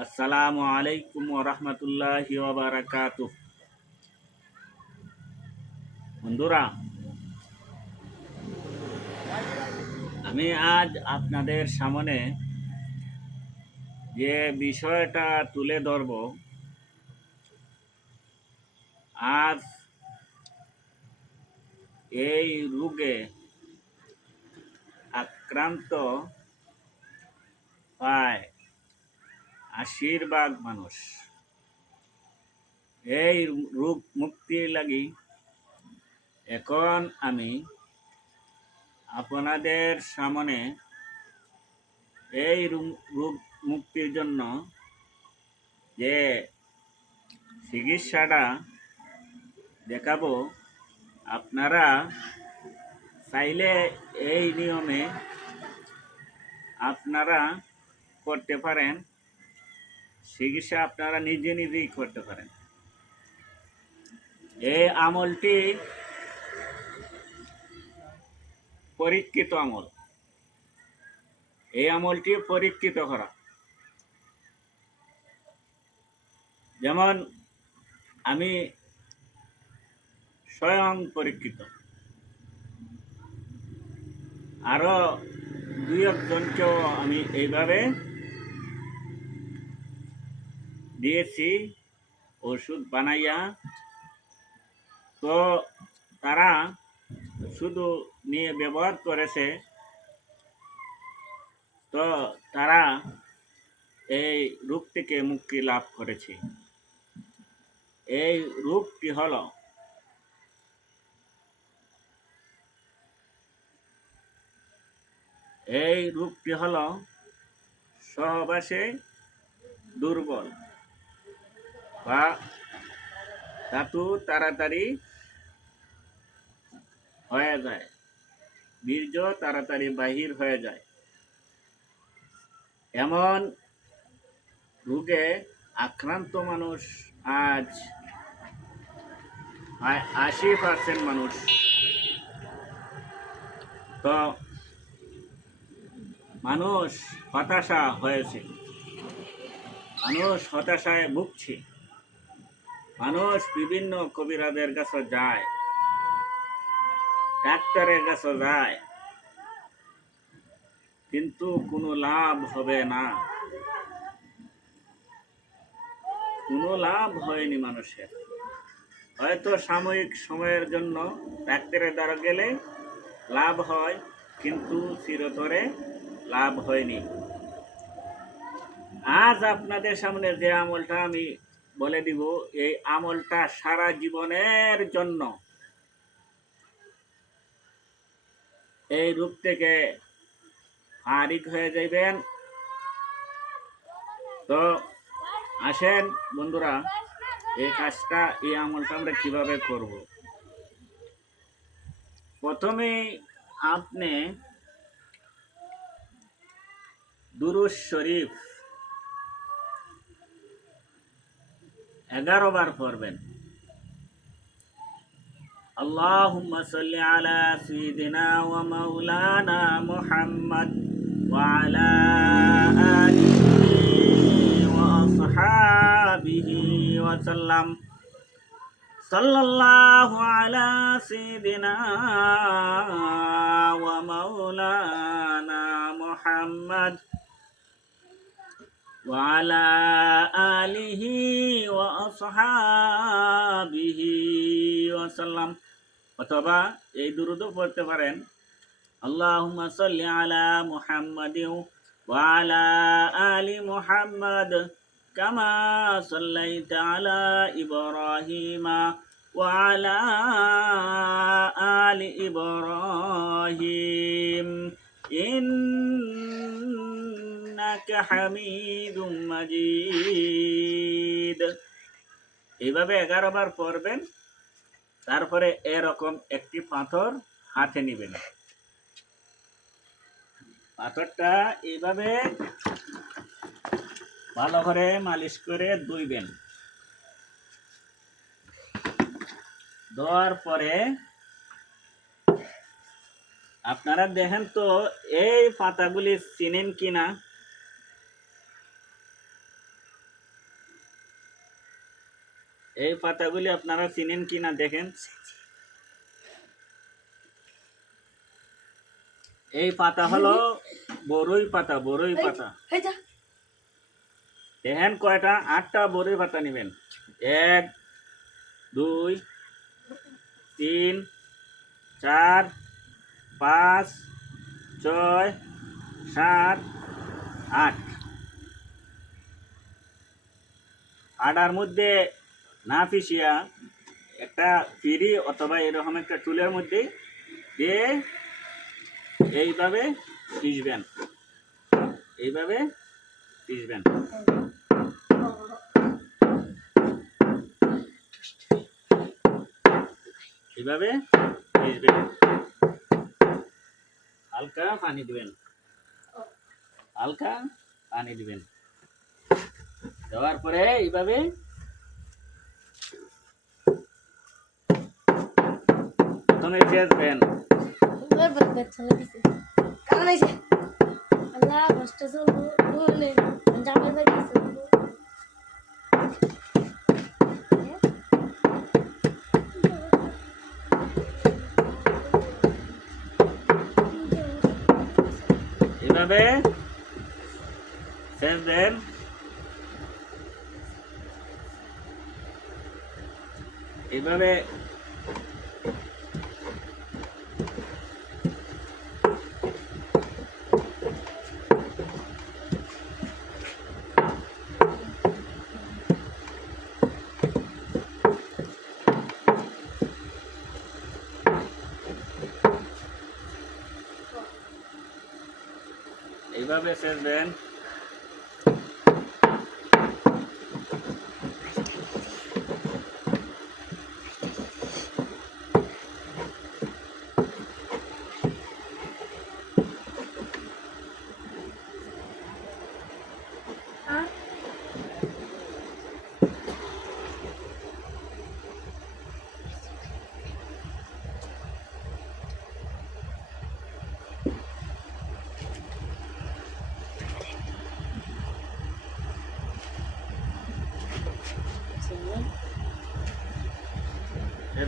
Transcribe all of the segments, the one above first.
আসসালামু আলাইকুম রহমতুল্লাহ বারাকাত বন্ধুরা, আমি আজ আপনাদের সামনে যে বিষয়টা তুলে ধরব, আজ এই রোগে আক্রান্ত হয়। আশীর্বাদ মানুষ। এই রোগ মুক্তির লাগি এখন আমি আপনাদের সামনে এই রোগ মুক্তির জন্য যে চিকিৎসাটা দেখাবো, আপনারা চাইলে এই নিয়মে আপনারা করতে পারেন। চিকিৎসা আপনারা নিজে নিজেই করতে পারেন। এই আমলটি পরীক্ষিত আমল। এই আমলটি পরীক্ষিত করা। যেমন আমি স্বয়ং পরীক্ষিত। আরও দুই একজনকেও আমি এইভাবে দিয়েছি, ওষুধ বানাইয়া। তো তারা শুধু নিয়ে ব্যবহার করেছে। তো তারা এই রূপ থেকে মুক্তি লাভ করেছে। এই রূপটি হল এই রূপটি হল সহবাসে দুর্বল। বা ধাতু তাড়াতাড়ি হয়ে যায়। বীর্য তাড়াতাড়ি বাহির হয়ে যায়। এমন রোগে আক্রান্ত মানুষ আজ আশি পার্সেন্ট মানুষ। তো মানুষ হতাশা হয়েছে। মানুষ হতাশায় ভুগছে। মানুষ বিভিন্ন কবিরাদের কাছে যায়, ডাক্তারের কাছে যায়, কিন্তু কোনো লাভ হবে না। কোনো লাভ হয়নি মানুষের। হয়তো সাময়িক সময়ের জন্য ডাক্তারের দ্বারা গেলে লাভ হয়, কিন্তু চিরতরে লাভ হয়নি। আজ আপনাদের সামনে যে আমলটা আমি বলে দিব, এই আমলটা সারা জীবনের জন্য। এই রূপ থেকে হারিক হয়ে যাইবেন। তো আসেন বন্ধুরা, এই কাজটা, এই আমলটা আমরা কীভাবে করব? প্রথমে আপনি দুরুজ শরীফ এগারো বার পড়বেন اللهم صل على سيدنا ومولانا محمد وعلى آله وأصحابه وسلم صلى الله على سيدنا ومولانا محمد وعلى آله وأصحابه وسلم অথবা এই দুরুদও পড়তে পারেন আল্লাহুম্মা সাল্লি আলা মুহাম্মাদিন ওয়া আলা আলি মুহাম্মাদ কামা সাল্লাইতা আলা ইব্রাহিমা ওয়া আলা আলি ইব্রাহিম ইন ইন্নাকা হামিদুম এইভাবে এগারো বার পড়বেন, তারপরে এরকম একটি পাথর হাতে নিবেন। পাথরটা এইভাবে ভালো করে মালিশ করে ধুইবেন। দেওয়ার পরে আপনারা দেখেন তো, এই পাতাগুলি চিনেন কিনা? এই পাতাগুলি আপনারা চিনেন কিনা দেখেন? এই পাতা হলো বড়ই পাতা বড়ই পাতা। দেখেন কয়টা? আটটা বড়ই পাতা নেবেন। এক দুই তিন চার পাঁচ ছয় সাত আট। আটার মধ্যে না পিষিয়া, একটা পিড়ি অথবা এরকম একটা চুলের মধ্যে দিয়ে এইভাবে পিষবেন। এইভাবে পিষবেন। এইভাবে পিষবেন। হালকা পানি দিবেন। হালকা পানি দিবেন। দেওয়ার পরে এইভাবে বাচ্চা ছেলে দিছে। কারণ আইছে আল্লাহ কষ্ট চলবো বলে জামাই দিছে এইভাবে সেচ দেন এইভাবে এইভাবে সেচ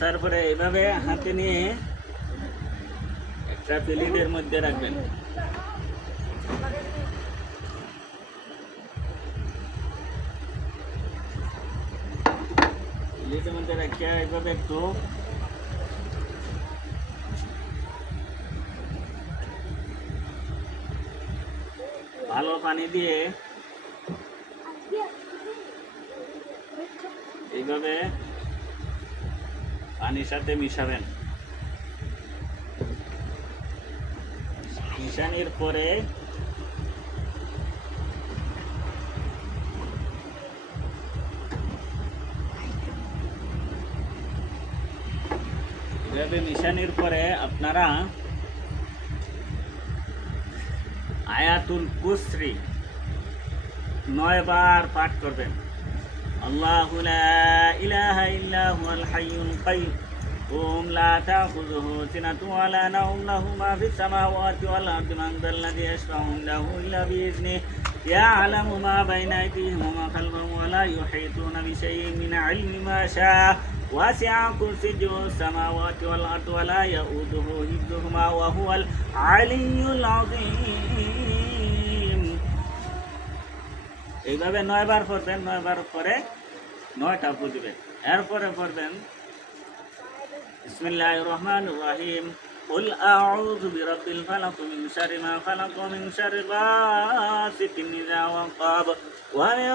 তারপরে এইভাবে হাতে নিয়ে একটা প্লেটের মধ্যে রাখবেন। প্লেটের মধ্যে রেখে এইভাবে একটু ভালো পানি দিয়ে এইভাবে পানির সাথে মিশাবেন। মিশানির পরে মিশানির পরে আপনারা আয়াতুল কুসরি নয় বার পাঠ করবেন। الله لا إله إلا هو الحي القيوم. لا تأخذه سنة ولا نوم. له ما في السماوات والأرض من ذا الذي يشفع عنده إلا بإذنه. يعلم ما بين أيديهم وما خلفهم ولا يحيطون بشيء من علم ما شاء. وسع كرسيه السماوات والأرض ولا يؤوده حفظهما وهو العلي العظيم. এইভাবে নয়বার পড়বেন নয়বার পরে নয়টা বুঝবেন এরপরে পড়বেন বিসমিল্লাহ রহমান রাহিম قل أعوذ برب الفلق من شر ما خلق ومن شر غاسق إذا وقب ومن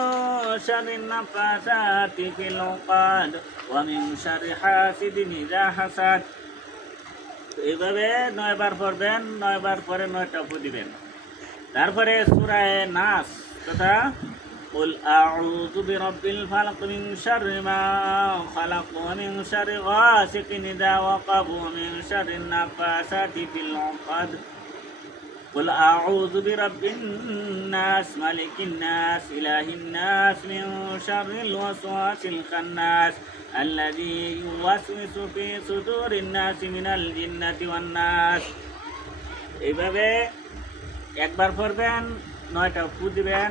شر النفاثات في العقد ومن شر حاسد إذا حسد এইভাবে নয়বার পড়বেন নয়বার পরে নয়টা দিবেন তারপরে সুরায় নাস তথা قل أعوذ برب الفلق من شر ما خلق ومن شر غاسق إذا وقب ومن شر النفاثات في العقد قل أعوذ برب الناس ملك الناس إله الناس من شر الوسواس الخناس الذي يوسوس في صدور الناس من الجنة والناس এইভাবে একবার পড়বেন নয়টা ফু দিবেন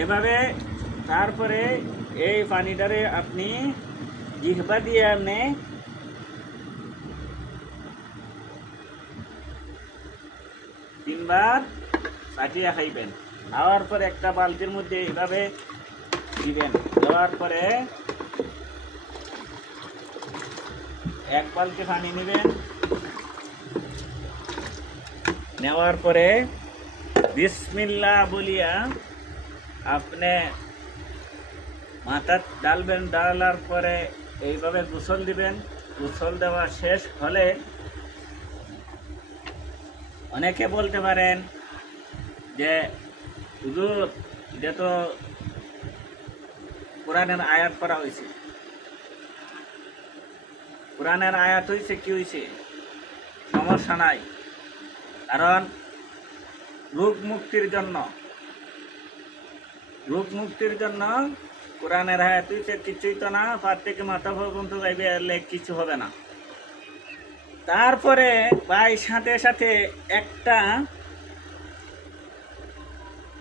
এভাবে তারপরে এই পানিটারে আপনি জিহবা দিয়ে আপনি তিনবার চাটিয়ে খাইবেন। খাওয়ার পরে একটা বালতির মধ্যে এইভাবে দিবেন। দেওয়ার পরে এক বালতি পানি নেবেন। নেওয়ার পরে বিসমিল্লা বলিয়া আপনি মাথা ডালবেন ডালার পরে এইভাবে গোসল দিবেন। গোসল দেওয়া শেষ হলে অনেকে বলতে পারেন যে, হুজুর, এটা তো কোরআনের আয়াত করা হয়েছে। কোরআনের আয়াত হয়েছে কি হয়েছে সমস্যা নাই। কারণ রোগ মুক্তির জন্য রোগ মুক্তির জন্য কোরআনের আয়াত হয়েছে কিছুই তো না পার থেকে মাথা পর্যন্ত যাইবে এলে কিছু হবে না। তারপরে ভাই, সাথে সাথে একটা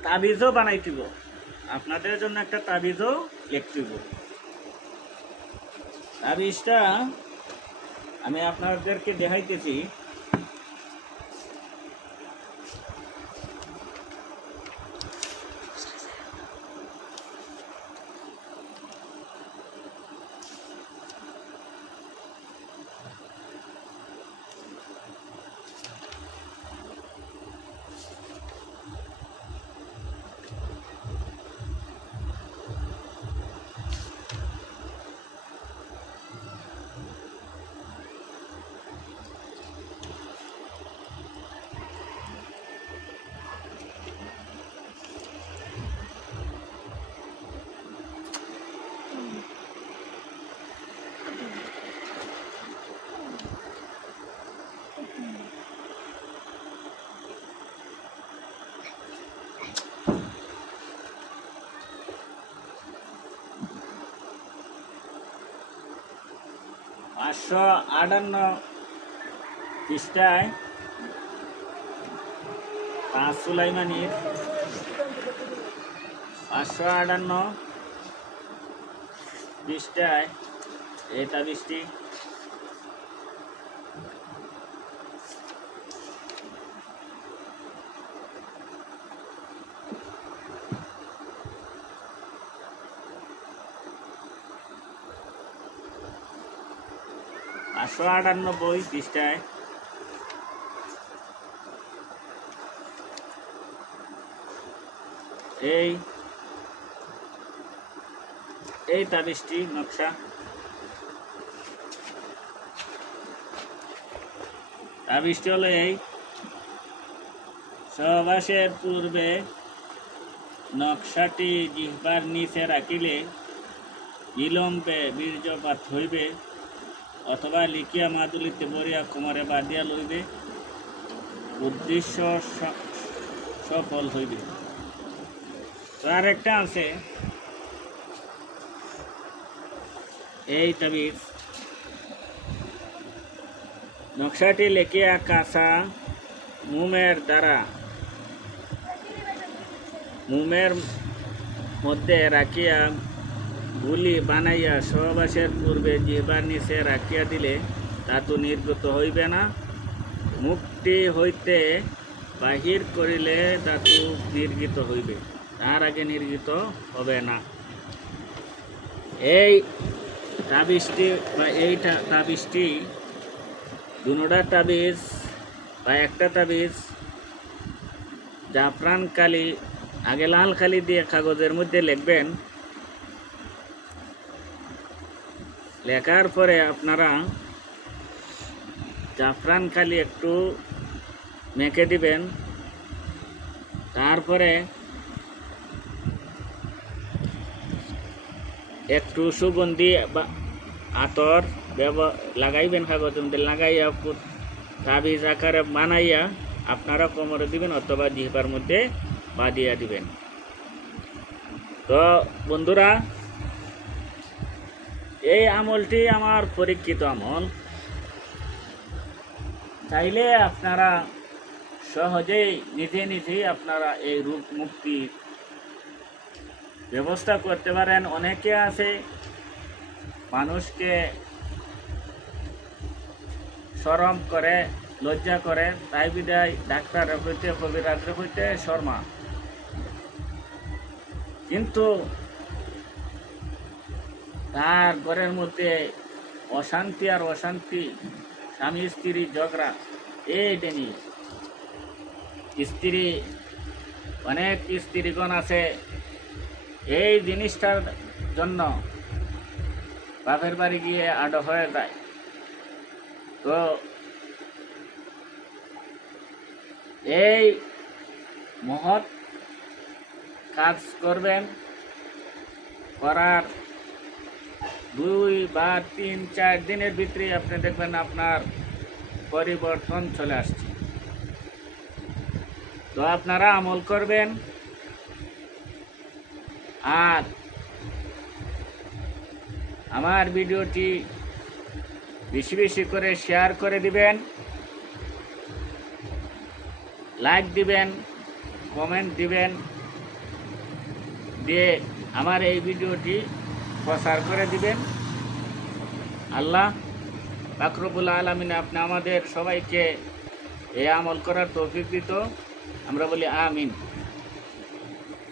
তাবিজও বানাইতিব। আপনাদের জন্য একটা তাবিজও লিখতিব। তাবিজটা আমি আপনাদেরকে দেখাইতেছি। পাঁচশো আটান্ন পৃষ্ঠায় পাঁচ সুলাইমানির পাঁচশো আটান্ন পৃষ্ঠায় এটা বৃষ্টি পাঁচশো আটানব্বই পৃষ্ঠায়। এই এই তাবিজটি নকশা। তাবিজটি হলো এই। সহবাসের পূর্বে নকশাটি জিহ্বার নিচে রাখিলে বিলম্বে বীর্যপাত হইবে। অথবা লিখিয়া মাদুলিতে বরিয়া কোমরে বাঁধিয়া লইবে। উদ্দেশ্য সফল হইবে। তো আর একটা আছে। এই তাবিজ। নকশাটি লেখিয়া কাঁচা মুমের দ্বারা। মুমের মধ্যে রাখিয়া গুলি বানাইয়া সহবাসের পূর্বে জিহ্বার নিচে রাখিয়া দিলে তা তো নির্গত হইবে না। মুক্তি হইতে বাহির করিলে ধাতু নির্গিত হইবে তার আগে নির্গিত হবে না। এই তাবিজটি বা এই তা- তাবিজটি দুনোটা তাবিজ বা একটা তাবিজ জাফরান কালি আগে লাল কালি দিয়ে কাগজের মধ্যে লিখবেন লেখার পরে আপনারা জাফরান খালি একটু মেখে দিবেন। তারপরে একটু সুগন্ধি বা আতর লাগাইবেন কাগজের মধ্যে, লাগাইয়া তাবিজ আকারে বানাইয়া আপনারা কোমরে দিবেন অথবা জিহবার মধ্যে বাঁধিয়া দিবেন। তো বন্ধুরা এই আমলটি আমার পরীক্ষিত আমল। চাইলে আপনারা সহজেই নিজে নিজেই আপনারা এই রূপ মুক্তির ব্যবস্থা করতে পারেন। অনেকে আছে, মানুষকে সরম করে, লজ্জা করে, তাই বিদায় ডাক্তার হইতে কবিরাজ হইতে শর্মা। কিন্তু তার ঘরের মধ্যে অশান্তি আর অশান্তি, স্বামী স্ত্রী ঝগড়া, এইটা নিয়ে। স্ত্রী, অনেক স্ত্রীগণ আছে, এই জিনিসটার জন্য বাপের বাড়ি গিয়ে আডো হয়ে যায়। তো এই মহৎ কাজ করবেন, করার দুই বা তিন, চার দিনের ভিতরে আপনি দেখবেন আপনার পরিবর্তন চলে আসছে। তো আপনারা আমল করবেন। আর আমার ভিডিওটি বেশি বেশি করে শেয়ার করে দিবেন, লাইক দিবেন, কমেন্ট দিবেন, দিয়ে আমার এই ভিডিওটি প্রচার করে দিবেন। আল্লাহ বাকরবুল আলমিন আপনি আমাদের সবাইকে এ আমল করার তৌফিক দিত। আমরা বলি আমিন।